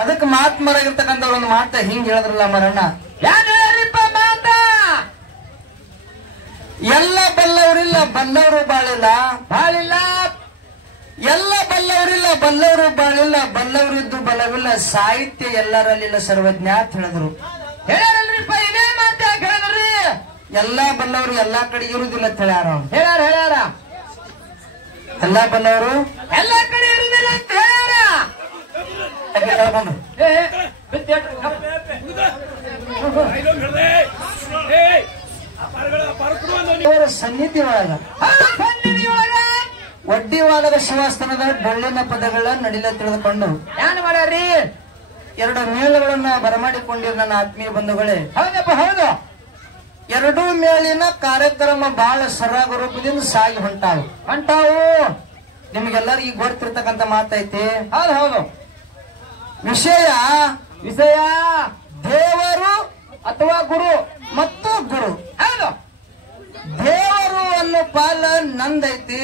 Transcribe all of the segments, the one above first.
ಅದಕ್ಕೆ ಮಹಾತ್ಮರಾಗಿರ್ತಕ್ಕಂಥ ಒಂದು ಮಾತ ಹಿಂಗ್ ಹೇಳಿದ್ರಲ್ಲ ಮರಣ್ಣ, ಮಾತ ಎಲ್ಲ ಬಲ್ಲವರಿಲ್ಲ ಬಲ್ಲವರು ಬಾಳಿಲ್ಲ, ಎಲ್ಲ ಬಲ್ಲವರಿಲ್ಲ ಬಲ್ಲವರು ಬಾಳಿಲ್ಲ, ಬಲ್ಲವರಿದ್ದು ಬಲವಿಲ್ಲ, ಸಾಹಿತ್ಯ ಎಲ್ಲರಲ್ಲಿಲ್ಲ ಸರ್ವಜ್ಞ ಅಂತ ಹೇಳಿದ್ರು. ಹೇಳ್ಯಾರಲ್ರಿಪ್ಪ ಇದೇ ಮಾತ ಹೇಳಿದ್ರಿ. ಎಲ್ಲಾ ಬಲ್ಲವರು ಎಲ್ಲಾ ಕಡೆ ಇರುವುದಿಲ್ಲ ಅಂತ ಹೇಳ್ಯಾರ. ಎಲ್ಲಾ ಬಲ್ಲವರು ಎಲ್ಲಾ ಕಡೆ ಇರುವುದಿಲ್ಲ ಅಂತ ಹೇಳ್ಯಾರ. ಸನ್ನಿಧಿ ಒಳಗ ಒಡ್ಡಿವಾಲದ ಶಿವಾಸ್ತನದ ಡೊಳ್ಳಿನ ಪದಗಳ ನಡಿಲ ತಿಳಿದುಕೊಂಡು ಏನ್ ಮಾಡ್ಯಾರಿ, 2 ಮೇಳಗಳನ್ನ ಬರಮಾಡಿಕೊಂಡಿರ ನನ್ನ ಆತ್ಮೀಯ ಬಂಧುಗಳೇ. ಹೌದಪ್ಪ ಹೌದು. 2 ಮೇಳಿನ ಕಾರ್ಯಕ್ರಮ ಬಹಳ ಸರಾಗ ರೂಪದಿಂದ ಸಾಗಿ ಹೊಂಟಾವು. ನಿಮ್ಗೆಲ್ಲರಿಗೂ ಗೊತ್ತಿರ್ತಕ್ಕಂಥ ಮಾತೈತಿ. ಹೌದು. ವಿಷಯ ದೇವರು ಅಥವಾ ಗುರು ಮತ್ತು ಗುರು. ಹೌದು. ದೇವರು ಅನ್ನೋ ಪಾಲ ನಂದೈತಿ,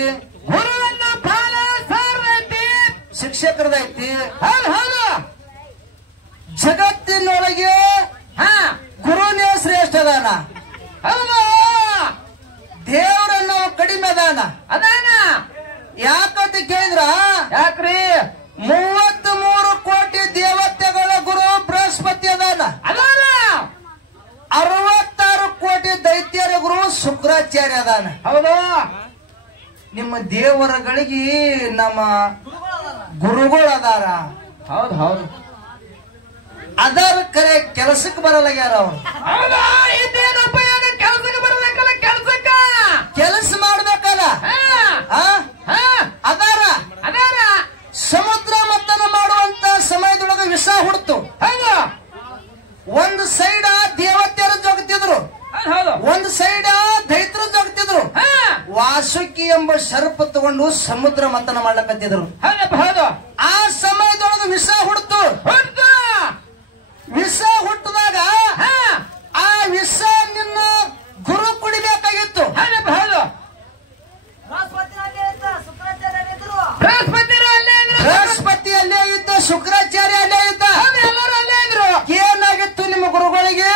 ಗುರು ಅನ್ನೋ ಪಾಲ ಸಾರದೈತಿ, ಶಿಕ್ಷಕರದೈತಿ. ಹೌದು. ಜಗತ್ತಿನೊಳಗೆ ಗುರುನೇ ಶ್ರೇಷ್ಠ ಅದಾನ. ಹೌದು. ದೇವರನ್ನು ಕಡಿಮೆ ಅದಾನ. ಯಾಕಂತ ಕೇಳಿದ್ರ, ಯಾಕ್ರಿ 33 ಕೋಟಿ ದೇವತೆಗಳ ಗುರು ಬೃಹಸ್ಪತಿ ಅದಾನ. 66 ಕೋಟಿ ದೈತ್ಯರ ಗುರು ಶುಕ್ರಾಚಾರ್ಯ ಅದಾನ. ಹೌದು. ನಿಮ್ಮ ದೇವರುಗಳಿಗೆ ನಮ್ಮ ಗುರುಗಳು ಅದಾರ. ಹೌದು. ಅದರ ಕರೆ ಕೆಲಸಕ್ಕೆ ಬರಲಾಗ್ಯಾರ ಅವ್ರು. ಕೆಲಸ ಮಾಡ್ಬೇಕಲ್ಲ. ಅದಾರ ಸಮುದ್ರ ಮಥನ ಮಾಡುವಂತ ಸಮಯದೊಳಗೆ ವಿಷ ಹುಡ್ತು. ಒಂದು ಸೈಡ್ ದೇವತೆಯರು ಜಗತ್ತಿದ್ರು, ಒಂದು ಸೈಡ್ ದೈತ್ರು ಜಗತ್ತಿದ್ರು. ವಾಸುಕಿ ಎಂಬ ಸರ್ಪ ತಗೊಂಡು ಸಮುದ್ರ ಮಥನ ಮಾಡ್ಲಕತ್ತಿದ್ರು. ಆ ಸಮಯದೊಳಗೆ ವಿಷ ಹುಡ್ತು. ವಿಷ ಹುಟ್ಟಿದಾಗ ಆ ವಿಷ ನಿನ್ನ ಗುರು ಕುಡಿಬೇಕಾಗಿತ್ತು. ಬೃಹಸ್ಪತಿ ಅಲ್ಲೇ ಇದ್ದ, ಶುಕ್ರಾಚಾರ್ಯ ಅಲ್ಲೇ ಇದ್ದ, ಎಲ್ಲರೂ ಅಲ್ಲೇ ಇದ್ರು. ಏನಾಗಿತ್ತು, ನಿಮ್ಮ ಗುರುಗಳಿಗೆ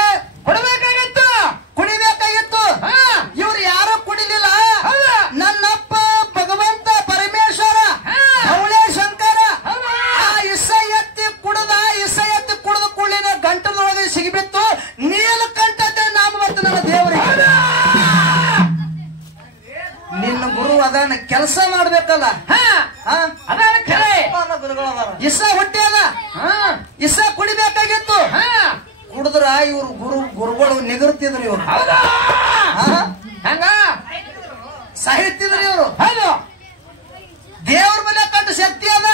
ಕುಡಿಬೇಕಾಗಿತ್ತು. ಇವ್ರು ಯಾರು ಕುಡಿಲಿಲ್ಲ. ನನ್ನಪ್ಪ ಭಗವಂತ ಪರಮೇಶ್ವರ ಅವಳೇ ಶಂಕರ ಆ ಇಸ ಎತ್ತಿ ಕುಡಿದ ಕೂಡಲಿನ ಗಂಟಲೊಳಗೆ ಸಿಗಿಬಿತ್ತು. ನೀಲಕಂಠದ ನಾಮ ಬಂತು ನನ್ನ ದೇವರಿಗೆ. ನಿನ್ನ ಗುರು ಅದಾನ, ಕೆಲಸ ಮಾಡ್ಬೇಕಲ್ಲ. ಇಸ ಹೊಟ್ಟೆ ಅದ, ಇಸ ಕುಡಿಬೇಕಾಗಿತ್ತು. ಕುಡಿದ್ರ ಇವ್ರು ಗುರುಗಳು ನಿಗರ್ತಿದ್ರು, ಇವ್ರು ಸಾಹಿತ್ಯದ್ರು ಇವ್ರು. ದೇವ್ರ ಮೇಲೆ ಕಂಡು ಶಕ್ತಿ ಅದ.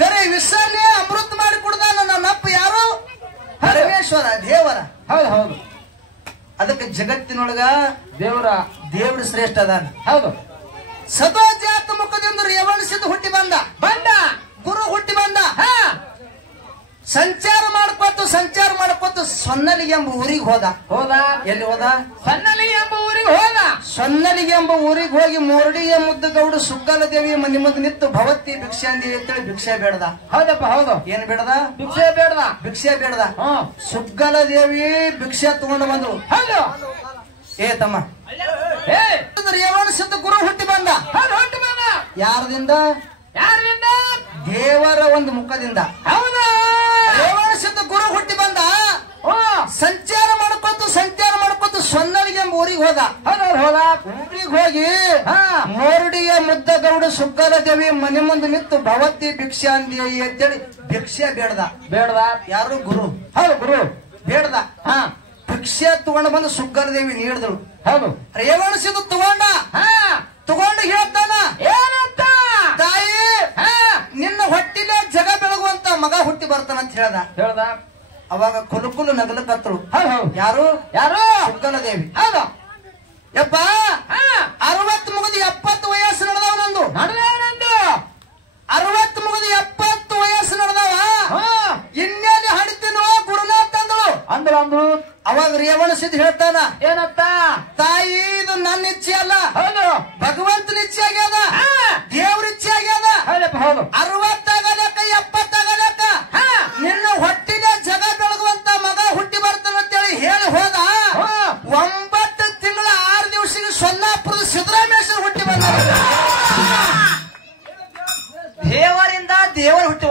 ಕರೆ ವಿಷನೇ ಅಮೃತ ಮಾಡಿ ಕುಡ್ದಾನ ನನ್ನಪ್ಪ. ಯಾರು? ಪರಮೇಶ್ವರ, ದೇವರ. ಹೌದು. ಅದಕ್ಕೆ ಜಗತ್ತಿನೊಳಗ ದೇವ್ರ ಶ್ರೇಷ್ಠ ಅದಾನ. ಹೌದು. ಸದೋಜಾತ ಮುಖದಿಂದ ರೇವಣಿಸಿದ್ದು ಹುಟ್ಟಿ ಬಂದ ಗುರು ಹುಟ್ಟಿ ಬಂದ. ಸಂಚಾರ ಮಾಡ್ಕೊತ ಸೊನ್ನಲಿಗೆ ಎಂಬ ಊರಿಗೆ ಹೋದ. ಎಲ್ಲಿ ಹೋದ? ಸೊನ್ನಲಿಗೆ ಎಂಬ ಊರಿಗೆ ಹೋಗಿ ಮೋರಡಿಯ ಮುದ್ದಗೌಡ ಸುಗ್ಗಲ ದೇವಿ ಮನೆ ಮುಂದೆ ನಿಂತು ಭವತಿ ಭಿಕ್ಷಾಂದೇವಿ ಅಂತೇಳಿ ಭಿಕ್ಷೆ ಬೇಡದ. ಹೌದಪ್ಪ ಹೌದು. ಏನ್ ಬೇಡದ? ಭಿಕ್ಷೆ ಬೇಡದ. ಸುಗ್ಗಲ ದೇವಿ ಭಿಕ್ಷೆ ತಗೊಂಡು ಬಂದ್ರು. ಹೌದು. ಏ ತಮ್ಮ, ರೇವಣಿಸಿದ್ದ ಗುರು ಹುಟ್ಟಿ ಬಂದ. ಯಾರದಿಂದ? ದೇವರ ಒಂದು ಮುಖದಿಂದ. ಹೌದಾ? ರೇವಣಿಸಿದ್ದ ಗುರು ಹುಟ್ಟಿ ಬಂದ. ಸಂಚಾರ ಮಾಡ್ಕೊತ ಸೊನ್ನಲಿಗೆ ಎಂಬ ಊರಿಗೆ ಹೋದ. ಊರಿಗೆ ಹೋಗಿ ಮೋರಡಿಯ ಮುದ್ದಗೌಡ ಸುಗ್ಗಲ ದೇವಿ ಮನೆ ಮುಂದೆ ನಿಂತು ಭವತಿ ಭಿಕ್ಷಾಂದೇವಿ ಅಂತೇಳಿ ಭಿಕ್ಷೆ ಬೇಡದ. ಯಾರು? ಗುರು. ಹೌದು, ಗುರು ಬೇಡದ. ಭಿಕ್ಷೆ ತಗೊಂಡು ಬಂದು ಸುಗ್ಗಲ ದೇವಿ ನೀಡಿದ್ರು. ಹೌದು. ರೇವಣಿಸಿದ್ದು ತಗೊಂಡು ಹೇಳ್ತಾನ, ಏನಂತ? ತಾಯಿ, ನಿನ್ನ ಹೊಟ್ಟಿನ ಜಗ ಬೆಳಗುವಂತ ಮಗ ಹುಟ್ಟಿ ಬರ್ತಾನಂತ ಹೇಳ್ದ. ಅವಾಗ ಕುಲುಕುಲು ನಗಲಕತ್ರು. ಯಾರು? ಸುಗ್ಗಲ ದೇವಿ. ಹೌದು. ಯಪ್ಪ, 60 ಮುಗಿದು 70 ವಯಸ್ಸು ನಡೆದವ ನಂದು. 60 ಮುಗಿದು 70 ವಯಸ್ಸು ನಡೆದವ. ಇನ್ನೇಲಿ ಹಡಿತೀನೋ ಗುರುನಾಥ್ ಅಂದಳು. ಅವಾಗ ರೇವಣಿಸಿದ್ ಹೇಳ್ತಾನ, ಏನಂತ? ತಾಯಿ, ಇದು ನನ್ನ ಇಚ್ಛೆ ಅಲ್ಲ, ಭಗವಂತನ ಇಚ್ಛೆ ಆಗ್ಯದ, ದೇವ್ರ ಇಚ್ಛೆ ಆಗ್ಯದ. 60 ಆಗಲಕ್ಕ 70 ಆಗಲಕ್ಕ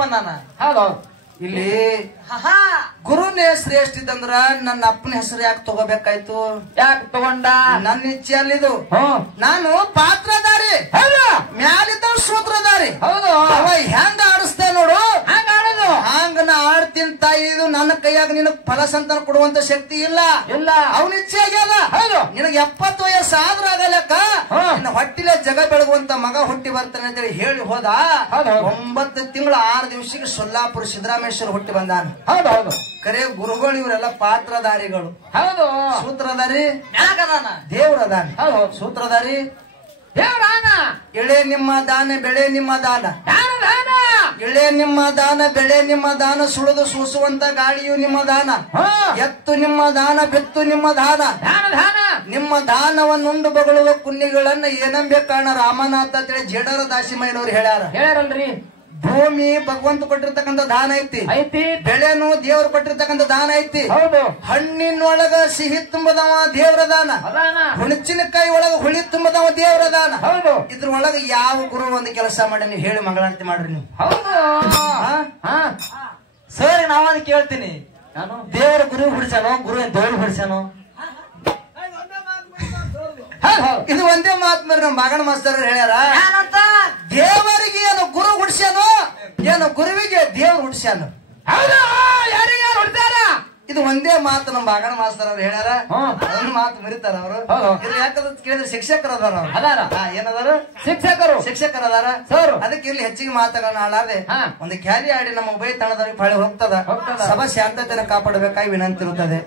ಬಂದಾನ. ಹೌದೌದು. ಇಲ್ಲಿ ಗುರುನೇ ಶ್ರೇಷ್ಠ ಇದ್ದಂದ್ರ ನನ್ನ ಅಪ್ಪನ ಹೆಸರು ಯಾಕೆ ತಗೋಬೇಕಾಯ್ತು? ಯಾಕೆ ತಗೊಂಡ? ನನ್ನ ಇಚ್ಛೆ ಅಲ್ಲಿದು. ನಾನು ಪಾತ್ರಧಾರಿ, ಮ್ಯಾಲಿದ್ದ ಸೂತ್ರಧಾರಿ. ಹೌದು. ಅವ ಹೆಂಗ ಆಡಿಸ್ತೆ ನೋಡು, ಹಂಗ ಆಡೋದು. ಹಂಗ ನಾ ಆಡ್ತೀನಿ ತಾಯಿ. ಇದು ನನ್ನ ಕೈಯಾಗ ನಿನಗ್ ಫಲಸಂತಾನ ಕೊಡುವಂತ ಶಕ್ತಿ ಇಲ್ಲ. ಅವನ ಇಚ್ಛೆ ಆಗ್ಯದ. ಹೌದು. ನಿನಗೆ 70 ವಯಸ್ಸು ಆದ್ರ ಆಗಲಕ್ಕ ನಿನ್ನ ಹೊಟ್ಟಿಲೆ ಜಗ ಬೆಳಗುವಂತ ಮಗ ಹುಟ್ಟಿ ಬರ್ತಾನೆ ಅಂತ ಹೇಳಿ ಹೋದ. 9 ತಿಂಗಳು 6 ದಿವಸಕ್ಕೆ ಸೊಲ್ಲಾಪುರ ಸಿದ್ದರಾಮೇಶ್ವರ ಹುಟ್ಟಿ ಬಂದಾನ. ಹೌದೌದು. ಕರೆ ಗುರುಗಳು ಇವರೆಲ್ಲ ಪಾತ್ರಧಾರಿಗಳು. ಹೌದು. ಸೂತ್ರಧಾರಿ ಯಾಕದಾನ? ದೇವ್ರದಾನ. ಸೂತ್ರಧಾರಿ ದೇವ್ರಾನ. ಎಳೆ ನಿಮ್ಮ ದಾನ ಬೆಳೆ ನಿಮ್ಮ ದಾನ. ಎಳೆ ನಿಮ್ಮ ದಾನ ಬೆಳೆ ನಿಮ್ಮ ದಾನ. ಸುಳಿದು ಸೂಸುವಂತ ಗಾಳಿಯು ನಿಮ್ಮ ದಾನ. ಎತ್ತು ನಿಮ್ಮ ದಾನ ಬೆತ್ತು ನಿಮ್ಮ ದಾನ. ನಿಮ್ಮ ದಾನವನ್ನುಂಡು ಬಗಳುವ ಕುನ್ನಿಗಳನ್ನ ಏನಂಬೆ ಕಾರಣ ರಾಮನಾಥ ಅಂತೇಳಿ ಜೇಡರ ದಾಸಿಮಯ್ಯನವ್ರು ಹೇಳ್ಯಾರಲ್ರಿ. ಭೂಮಿ ಭಗವಂತ ಕೊಟ್ಟಿರ್ತಕ್ಕಂಥ ದಾನ ಐತಿ. ಬೆಳೆನು ದೇವ್ರು ಕೊಟ್ಟಿರ್ತಕ್ಕಂಥ ದಾನ ಐತಿ. ಹಣ್ಣಿನೊಳಗ ಸಿಹಿ ತುಂಬದವ ದೇವ್ರ ದಾನ. ಹುಣಚಿನಕಾಯಿ ಒಳಗ ಹುಳಿ ತುಂಬದವ ದೇವ್ರ ದಾನ. ಇದ್ರೊಳಗ ಯಾವ ಗುರು ಒಂದು ಕೆಲಸ ಮಾಡಿ ನೀವು ಹೇಳಿ ಮಂಗಳಾರತಿ ಮಾಡ್ರಿ ನೀವು. ಸರಿ, ನಾವದು ಕೇಳ್ತೀನಿ. ನಾನು ದೇವ್ರ ಗುರು ಹುಡ್ಸಾನೋ, ಗುರು ದೇವ್ರು ಹುಡ್ಸಾನೋ? ಇದು ಒಂದೇ ಮಾತು ಮೇರೆ ನಮ್ಮ ಬಾಗಣ ಮಾಸ್ತರ್ ಹೇಳ್ಯಾರ. ದೇವರಿಗೆ ಏನು ಗುರು ಹುಡ್ಸ್ಯಾನೋ, ಏನು ಗುರುವಿಗೆ ದೇವ್ರು ಹುಡ್ಸ್ಯಾನು. ಯಾರಿಗೆ ಹೊಡ್ತಾರ? ಇದು ಒಂದೇ ಮಾತು ನಮ್ಮ ಬಾಗಣ ಮಾಸ್ತರ್ ಅವ್ರು ಹೇಳ್ಯಾರ. ಒಂದು ಮಾತು ಮರಿತಾರ ಅವರು. ಯಾಕಂದ್ರೆ ಕೇಳಿದ್ರೆ ಶಿಕ್ಷಕರು ಅದಾರ. ಏನದಾರ? ಶಿಕ್ಷಕರದಾರ. ಅದಕ್ಕೆ ಇಲ್ಲಿ ಹೆಚ್ಚಿಗೆ ಮಾತುಗಳನ್ನ ಆಡಾದೆ ಒಂದು ಕ್ಯಾರಿ ಆಡಿ ನಮ್ಮ ಉಭಯ ತಂಡದವ್ರಿಗೆ ಫಳಿ ಹೋಗ್ತದ. ಸಭಾ ಶಾಂತತೆಯನ್ನು ಕಾಪಾಡಬೇಕಾಗಿ ವಿನಂತಿ ಇರುತ್ತದೆ.